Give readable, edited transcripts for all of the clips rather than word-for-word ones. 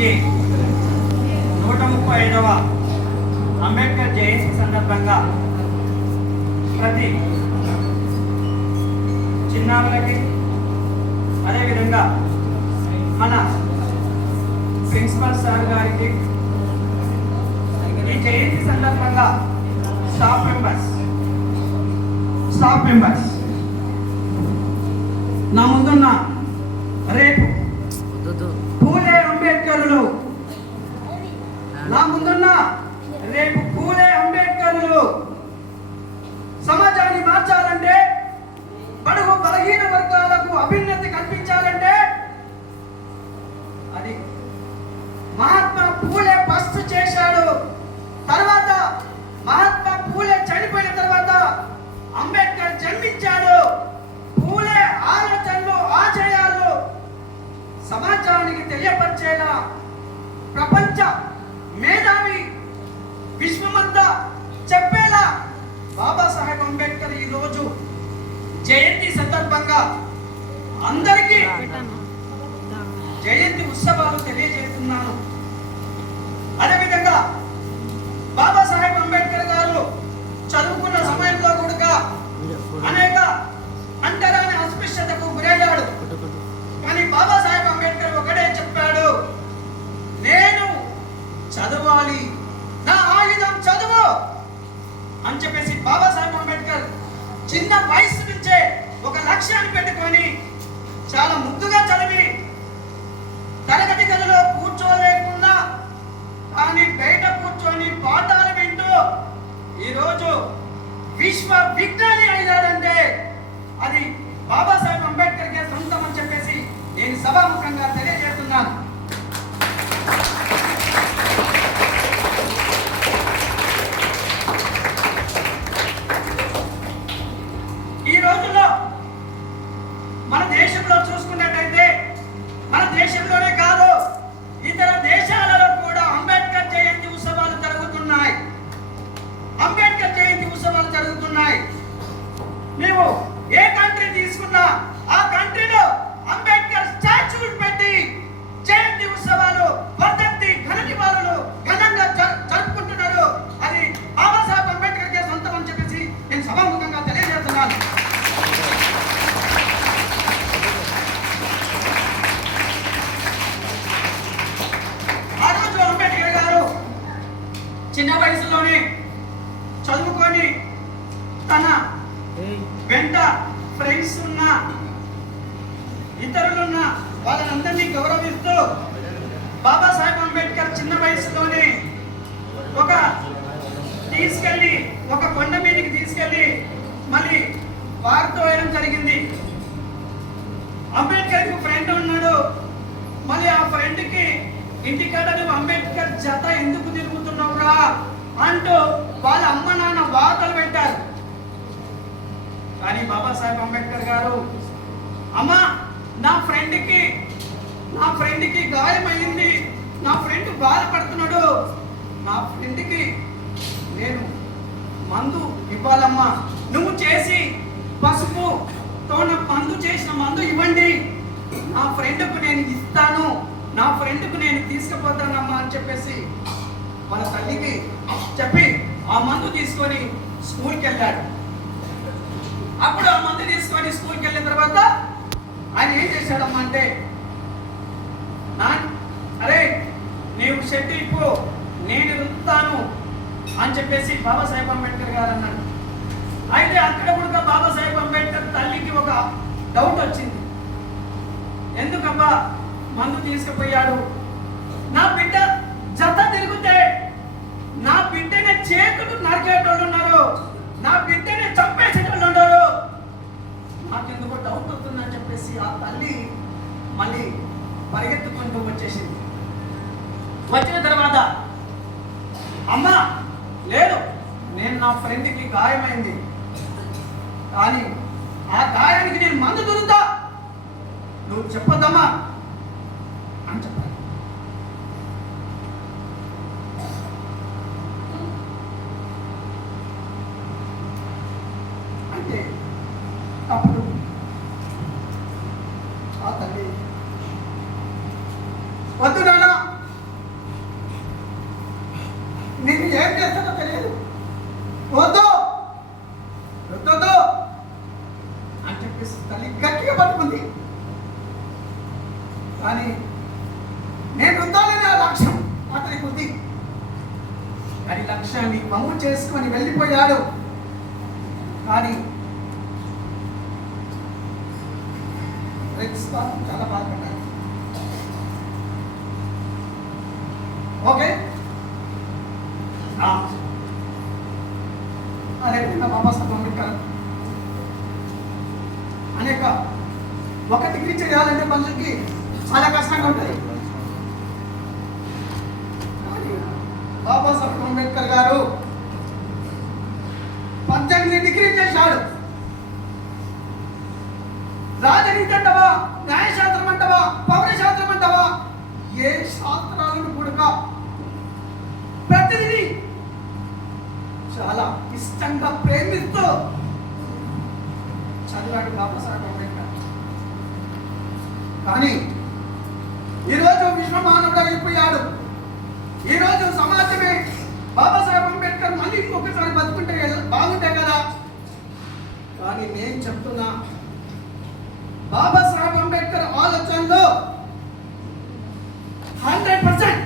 ఈ 135వ అంబేద్కర్ జయంతి సందర్భంగా ప్రతి చిన్నారులకి అదేవిధంగా మన ప్రిన్సిపల్ సార్ గారికి ఈ జయంతి సందర్భంగా స్టాఫ్ మెంబర్స్ నా ముందున్న రేపు పూలే అంబేద్కర్లు సమాజాన్ని మార్చాలంటే, బడుగు బలహీన వర్గాలకు అభ్యున్నతి కల్పించాలంటే అది మహాత్మా పూలే ఫస్ట్ చేశాడు. తర్వాత మహాత్మా పూలే చనిపోయిన తర్వాత అంబేద్కర్ జన్మించాడు. పూలే ఆలోచనలు ఆశయాలు సమాజానికి తెలియపరిచేలా ప్రపంచ మేధావి విశ్వమంతా చెప్పేలా బాబాసాహెబ్ అంబేద్కర్ ఈ రోజు జయంతి సందర్భంగా అందరికీ జయంతి ఉత్సవాలు తెలియజేస్తున్నాను. అదేవిధంగా బాబాసాహెబ్ అంబేద్కర్ గారు చదువుకున్న సమయంలో కూడా అనేక అంటరాని అస్పృశ్యతకు గురయ్యాడు. కానీ బాబాసాహెబ్ అంబేద్కర్ ఒకటే చెప్పాడు, నేను చదవాలి, నా ఆయుధం చదువు అని చెప్పేసి బాబాసాహెబ్ అంబేద్కర్ చిన్న వయసు నుంచే ఒక లక్ష్యాన్ని పెట్టుకొని చాలా ముద్దుగా చదివి తరగతి గదిలో కూర్చోలేకుండా కానీ బయట కూర్చొని పాఠాలు వింటూ ఈరోజు విశ్వ విజ్ఞాని అయ్యాడంటే అది బాబాసాహెబ్ అంబేద్కర్ కే సొంతం అని చెప్పేసి నేను సభాముఖంగా తెలియజేస్తున్నాను. ఈ రోజుల్లో మన దేశంలో చూసుకున్నట్టయితే, మన దేశంలోనే కాదు ఇతర దేశాలలో కూడా అంబేద్కర్ జయంతి ఉత్సవాలు జరుగుతున్నాయి. నీవు ఏ కంట్రీ తీసుకున్నా ఆ కంట్రీలో అంబేద్కర్ స్టాచ్యూలు పెట్టి జయంతి ఉత్సవాలు, వర్ధంతి, ఘన నివాళులు ఘనంగా జరుపుకుంటున్నారు. అది బాబాసాహెబ్ అంబేద్కర్ కే సొంతం అని చెప్పేసి నేను సభాముఖంగా తెలియజేస్తున్నాను. ఆ రోజు అంబేద్కర్ గారు చిన్న వయసులోనే చదువుకొని తన వెంట ఫ్రెండ్స్ ఉన్న ఇతరులున్న వాళ్ళందరినీ గౌరవిస్తూ బాబాసాహెబ్ అంబేద్కర్ చిన్న వయసులోనే ఒక కొండ మీదకి తీసుకెళ్లి మళ్ళీ వారితో వేయడం జరిగింది. అంబేద్కర్ కు ఫ్రెండ్ ఉన్నాడు. మళ్ళీ ఆ ఫ్రెండ్ కి ఇంటికాడ నువ్వు అంబేద్కర్ జత ఎందుకు తిరుగుతున్నావురా అంటూ వాళ్ళ అమ్మ నాన్న వార్తలు పెట్టారు. కానీ బాబాసాహెబ్ అంబేద్కర్ గారు, అమ్మా నా ఫ్రెండ్కి గాయమైంది, నా ఫ్రెండ్ బాధపడుతున్నాడు, నా ఫ్రెండ్కి నేను మందు ఇవ్వాలమ్మా, నువ్వు చేసి పసుపుతో మందు చేసిన మందు ఇవ్వండి, నా ఫ్రెండ్కు నేను ఇస్తాను, నా ఫ్రెండ్కు నేను తీసుకుపోతానమ్మా అని చెప్పేసి వాళ్ళ తల్లికి చెప్పి ఆ మందు తీసుకొని స్కూల్కి వెళ్ళాడు. అప్పుడు ఆ మందు తీసుకొని స్కూల్కి వెళ్ళిన తర్వాత ఆయన ఏం చేశాడమ్మా అంటే, అరే నీవు షెడ్ ఇప్పు, నేను రుద్దుతాను అని చెప్పేసి బాబాసాహెబ్ అంబేద్కర్ గారు అన్నాడు. అయితే అక్కడ కూడా బాబాసాహెబ్ అంబేద్కర్ తల్లికి ఒక డౌట్ వచ్చింది. ఎందుకబ్బా మందు తీసుకుపోయాడు, నా బిడ్డ జత తిరిగితే నా బిడ్డనే చేతులు నరికేటోళ్ళు ఉన్నారు, నా బిడ్డనే చంపేసేటోళ్ళు ఉన్నారు, నాకెందుకో డౌట్ అవుతుందని చెప్పేసి ఆ తల్లి మళ్ళీ పరిగెత్తుకుంటూ వచ్చేసింది. వచ్చిన తర్వాత అమ్మా లేదు, నేను నా ఫ్రెండ్కి గాయమైంది, కానీ ఆ గాయానికి నేను మందు దొరుకుతా, నువ్వు చెప్పదమ్మా అని చెప్పాలి. అంటే అప్పుడు ఆ తల్లి, వద్దు నాన్న ఏం చేస్తాడో తెలియదు. వద్దు వద్దు అని చెప్పేసి తల్లి గట్టిగా పట్టుకుంది. కానీ నేను వద్దాలని ఆ లక్ష్యం అతనికి ఉంది. కానీ లక్ష్యాన్ని వమ్ము చేసుకొని వెళ్ళిపోయాడు. కానీ చాలా బాధపడ్డాడు. ఓకే అదేవిధంగా బాబాసాహెబ్ అంబేద్కర్ అనేక ఒక డిగ్రీ చేయాలంటే మనుషులకి చాలా కష్టంగా ఉంటుంది. బాబాసాహెబ్ అంబేద్కర్ గారు 18 డిగ్రీ చేశాడు. రాజనీతి అంటవా, న్యాయశాస్త్రం అంటవా, పౌరశాస్త్రం అంటవా, ఏ శాస్త్రాలను కూడా ప్రతిదీ చాలా ఇష్టంగా ప్రేమిస్తూ చదివాడు బాబాసాహెబ్ అంబేద్కర్. కానీ ఈరోజు విశ్వమానవుడు అయిపోయాడు. ఈరోజు సమాజమే బాబాసాహెబ్ అంబేద్కర్ మళ్ళీ ఇంకొకసారి బతుకుంటే బాగుంటాయి కదా. కానీ నేను చెప్తున్నా, బాబాసాహెబ్ అంబేద్కర్ ఆలోచనలో 100%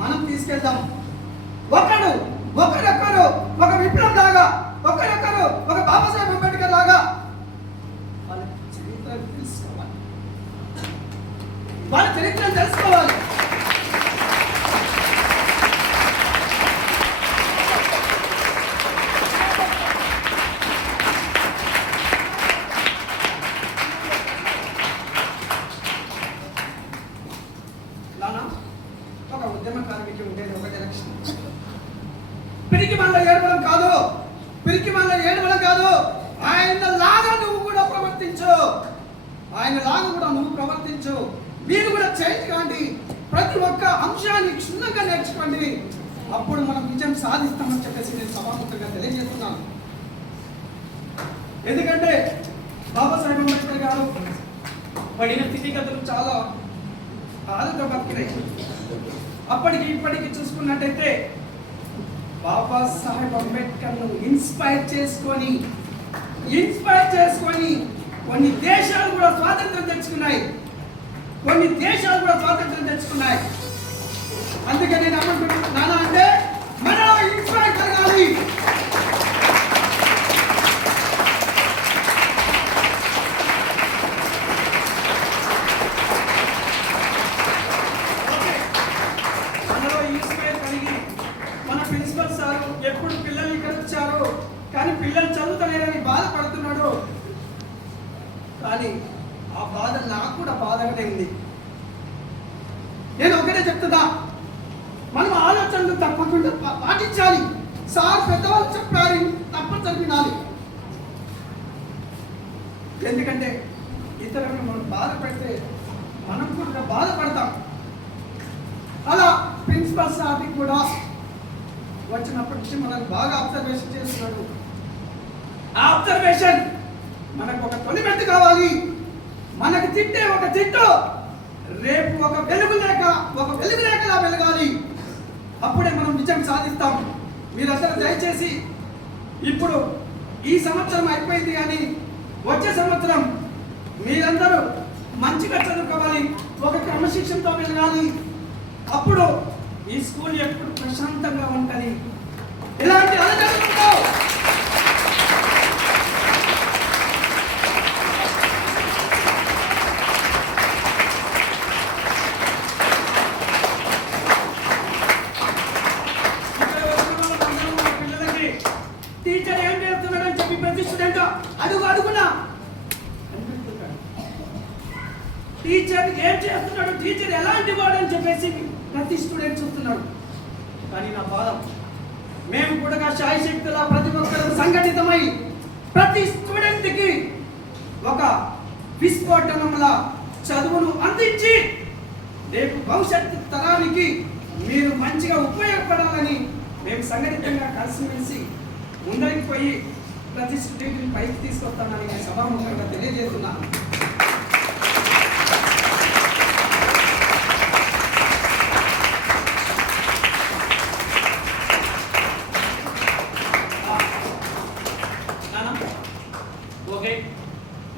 మనం తీసుకెళ్దాం. ఒకరొకరు ఒక విప్లవం లాగా, ఒకరొకరు ఒక బాబాసాహెబ్ అంబేద్కర్ లాగా వాళ్ళ చరిత్రను తెలుసుకోవాలి. వాళ్ళ చరిత్రను తెలుసుకోవాలి. ఒక ఉద్యమకారుడికి ఉండేది ఒకటి లక్ష్యం. పిరికి మళ్ళీ ఏడవడం కాదు, పిరికి మళ్ళీ ఏడవడం కాదు. ఆయన లాగా నువ్వు కూడా ప్రవర్తించు, ఆయన లాగా కూడా నువ్వు ప్రవర్తించు. మీరు కూడా చేంజ్ కాండి. ప్రతి ఒక్క అంశాన్ని క్షుణ్ణంగా నేర్చుకోండి. అప్పుడు మనం విజయం సాధిస్తామని చెప్పేసి నేను సభాముఖంగా తెలియజేస్తున్నాను. ఎందుకంటే బాబాసాహెబ్ అంబేద్కర్ గారు పడిన స్థితిగతులు చాలా బాధగా బతికినాయి. అప్పటికి ఇప్పటికి చూసుకున్నట్టయితే బాబాసాహెబ్ అంబేద్కర్ను ఇన్స్పైర్ చేసుకొని కొన్ని దేశాలు కూడా స్వాతంత్రం తెచ్చుకున్నాయి. అందుకే నేను ఏమంటున్నాను అంటే మనం ఇన్స్పైర్ కలగాలి. ప్రిన్సిపల్ సార్ ఎప్పుడు పిల్లల్ని ఇక్కడ వచ్చారు, కానీ పిల్లలు చదువుతలేరని బాధపడుతున్నాడు. కానీ ఆ బాధ నాకు కూడా బాధగానే ఉంది. నేను ఒకటే చెప్తున్నా, మనం ఆలోచనలు తప్పకుండా పాటించాలి. సార్ పెద్దవాళ్ళు చెప్పారు, తప్పనిసరి వినాలి. ఎందుకంటే ఇతరులను మనం బాధ పెడితే మనం కూడా బాధపడతాం. అలా ప్రిన్సిపల్ సార్కి కూడా వచ్చినప్పటి నుంచి మనకు బాగా అబ్జర్వేషన్ చేస్తున్నాడు. ఆ అబ్జర్వేషన్ మనకు ఒక తొలిమెట్టు కావాలి. మనకు తిట్టే ఒక తిట్టు రేపు ఒక వెలుగులేకలా వెలగాలి. అప్పుడే మనం విజయం సాధిస్తాం. మీరందరూ దయచేసి ఇప్పుడు ఈ సంవత్సరం అయిపోయింది, కానీ వచ్చే సంవత్సరం మీరందరూ మంచిగా చదువుకోవాలి, ఒక క్రమశిక్షణతో వెలగాలి. అప్పుడు ఈ స్కూల్ ఎప్పుడు ప్రశాంతంగా ఉంటుంది. ఇలాంటి అలజడులతో పిల్లలకి టీచర్ ఏం చేస్తున్నాడని చెప్పి ప్రతి స్టూడెంట్ అడుగునా టీచర్ ఏం చేస్తున్నాడు, టీచర్ ఎలాంటి వాడు అని చెప్పేసి ప్రతి స్టూడెంట్ చూస్తున్నాడు. కానీ నా బాధ, మేము కూడా శాయశక్తుల ప్రతి ఒక్కరు సంఘటితమై ప్రతి స్టూడెంట్కి ఒక విస్ఫోటనంలా చదువును అందించి రేపు భవిష్యత్తు తరానికి మీరు మంచిగా ఉపయోగపడాలని మేము సంఘటితంగా కలిసిమెలిసి ముందరికి పోయి ప్రతి స్టూడెంట్ని పైకి తీసుకొస్తానని నేను సభాముఖంగా తెలియజేస్తున్నాను.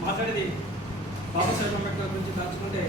మాట్లాడేది బాబాసాహెబ్ అంబేద్కర్ గురించి తలుచుకుంటే